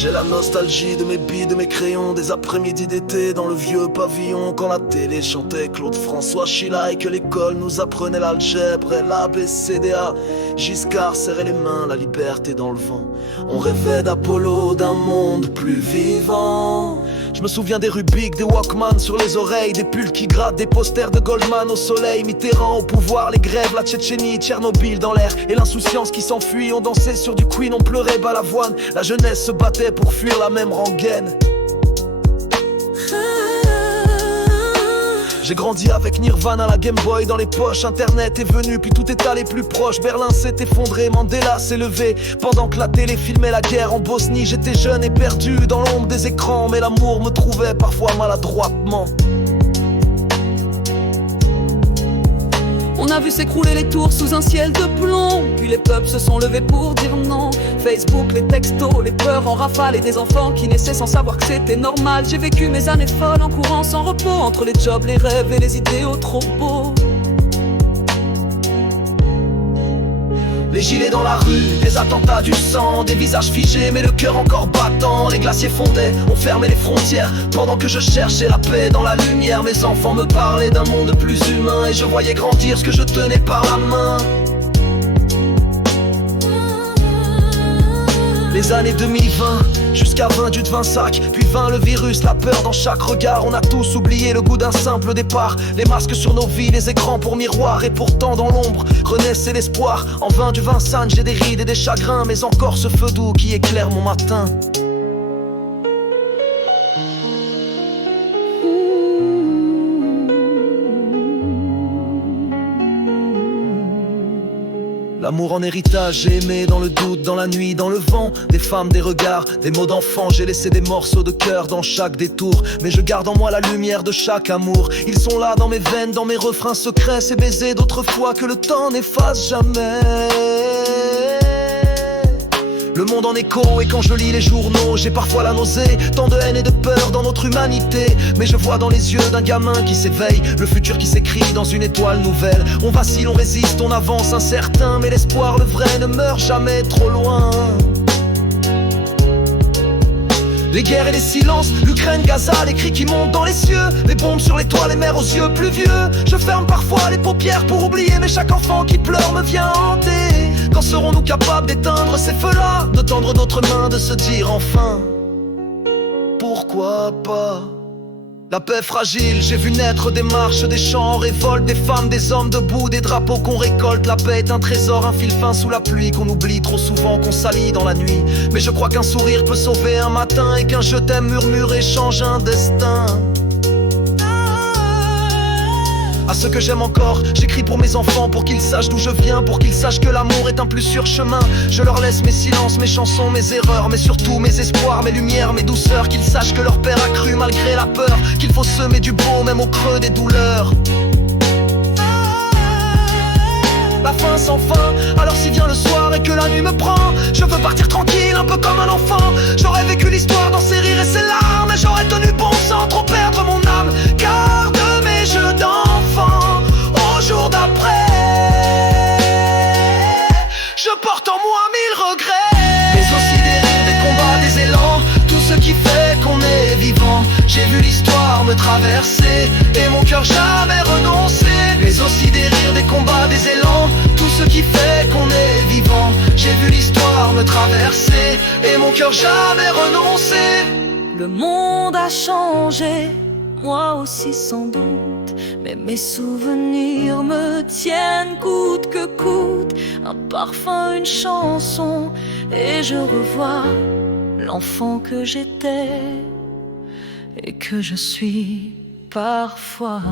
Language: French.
J'ai la nostalgie de mes billes, de mes crayons, des après-midi d'été dans le vieux pavillon. Quand la télé chantait Claude François Chila et que l'école nous apprenait l'algèbre et l'ABCDA. Giscard serrait les mains, la liberté dans le vent. On rêvait d'Apollo, d'un monde plus vivant. Je me souviens des Rubik, des Walkman sur les oreilles, des pulls qui grattent, des posters de Goldman au soleil. Mitterrand au pouvoir, les grèves, la Tchétchénie, Tchernobyl dans l'air et l'insouciance qui s'enfuit. On dansait sur du Queen, on pleurait Balavoine. La jeunesse se battait pour fuir la même rengaine. J'ai grandi avec Nirvana, la Game Boy dans les poches. Internet est venu, puis tout est allé plus proche. Berlin s'est effondré, Mandela s'est levé. Pendant que la télé filmait la guerre en Bosnie, j'étais jeune et perdu dans l'ombre des écrans. Mais l'amour me trouvait parfois maladroitement. On a vu s'écrouler les tours sous un ciel de plomb. Puis les peuples se sont levés pour dire non. Facebook, les textos, les peurs en rafale et des enfants qui naissaient sans savoir que c'était normal. J'ai vécu mes années folles en courant sans repos, entre les jobs, les rêves et les idéaux trop beaux. Les gilets dans la rue, des attentats, du sang, des visages figés mais le cœur encore battant. Les glaciers fondaient, on fermait les frontières. Pendant que je cherchais la paix dans la lumière, mes enfants me parlaient d'un monde plus humain et je voyais grandir ce que je tenais par la main. Les années 2020, jusqu'à 20 du de 20 sacs, puis 20 le virus, la peur dans chaque regard. On a tous oublié le goût d'un simple départ. Les masques sur nos vies, les écrans pour miroir. Et pourtant dans l'ombre, renaissait l'espoir. En 20 du Vincennes, j'ai des rides et des chagrins, mais encore ce feu doux qui éclaire mon matin. L'amour en héritage, j'ai aimé dans le doute, dans la nuit, dans le vent. Des femmes, des regards, des mots d'enfant. J'ai laissé des morceaux de cœur dans chaque détour. Mais je garde en moi la lumière de chaque amour. Ils sont là dans mes veines, dans mes refrains secrets. Ces baisers d'autrefois que le temps n'efface jamais. Le monde en écho et quand je lis les journaux, j'ai parfois la nausée, tant de haine et de peur dans notre humanité. Mais je vois dans les yeux d'un gamin qui s'éveille, le futur qui s'écrit dans une étoile nouvelle. On vacille, on résiste, on avance incertain, mais l'espoir, le vrai, ne meurt jamais trop loin. Les guerres et les silences, l'Ukraine, Gaza, les cris qui montent dans les cieux, les bombes sur les toits, les mers aux yeux plus vieux. Je ferme parfois les paupières pour oublier, mais chaque enfant qui pleure me vient hanter. Quand serons-nous capables d'éteindre ces feux-là, de tendre notre main, de se dire enfin pourquoi pas? La paix fragile, j'ai vu naître des marches, des chants en révolte, des femmes, des hommes debout, des drapeaux qu'on récolte. La paix est un trésor, un fil fin sous la pluie qu'on oublie trop souvent, qu'on salit dans la nuit. Mais je crois qu'un sourire peut sauver un matin et qu'un je t'aime murmuré change un destin. À ceux que j'aime encore, j'écris pour mes enfants, pour qu'ils sachent d'où je viens, pour qu'ils sachent que l'amour est un plus sûr chemin. Je leur laisse mes silences, mes chansons, mes erreurs, mais surtout mes espoirs, mes lumières, mes douceurs. Qu'ils sachent que leur père a cru malgré la peur, qu'il faut semer du beau même au creux des douleurs. La fin sans fin, alors si vient le soir et que la nuit me prend, je veux partir tranquille, un peu comme un enfant. J'aurais vécu l'histoire dans ses rires et ses larmes, et j'aurais tenu bon sans trop perdre mon âme. Car de mes jeux d'enfant au jour d'après, je porte en moi 1000 regrets. Mais aussi des rires, des combats, des élans, tout ce qui fait qu'on est vivant. J'ai vu l'histoire me traverser et mon cœur jamais renoncé. Mais aussi des rires, des combats, des élans, tout ce qui fait qu'on est vivant. J'ai vu l'histoire me traverser et mon cœur jamais renoncé. Le monde a changé, moi aussi sans doute, mais mes souvenirs me tiennent coûte que coûte. Un parfum, une chanson, et je revois l'enfant que j'étais et que je suis parfois.